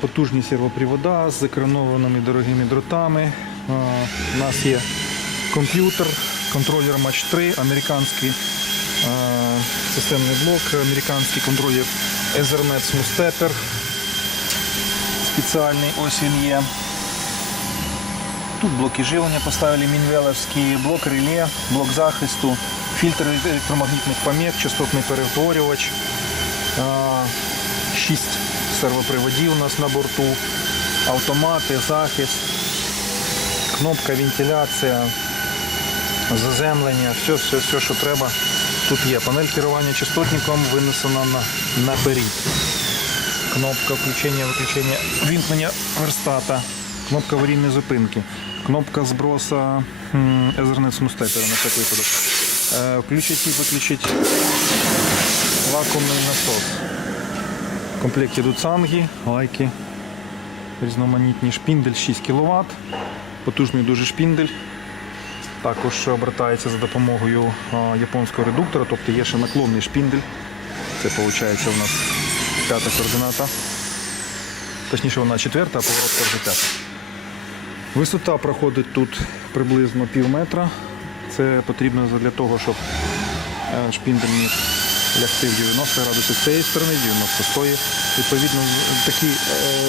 потужні сервопривода з екранованими дорогими дротами. У нас є комп'ютер, контролер Match 3, американський системний блок, американський контролер Ethernet Smooth. Спеціальний ось він є. Тут блоки живлення поставили мінвеловські, блок реле, блок захисту, фільтр електромагнітних помех, частотний перетворювач, а, шість сервоприводів у нас на борту, автомати, захист, кнопка вентиляція, заземлення, все, все, все, що треба. Тут є панель керування частотником винесена на, наперед. Кнопка включення, виключення, вімкнення верстата, кнопка аварійної зупинки, кнопка зброса Smooth Stepper на всякий випадок. Е, Включить і виключить вакуумний насос. В комплекті йдуть лайки, різноманітні шпіндель 6 кВт, потужний дуже шпіндель. Також обертається за допомогою японського редуктора, тобто є ще наклонний шпіндель. Це виходить у нас п'ята координата. Точніше, вона четверта, а поворотка вже п'ята. Висота проходить тут приблизно пів метра. Це потрібно для того, щоб е, шпіндель міг лягти в 90 градусів з цієї сторони, 90 з тої. Відповідно, такі е,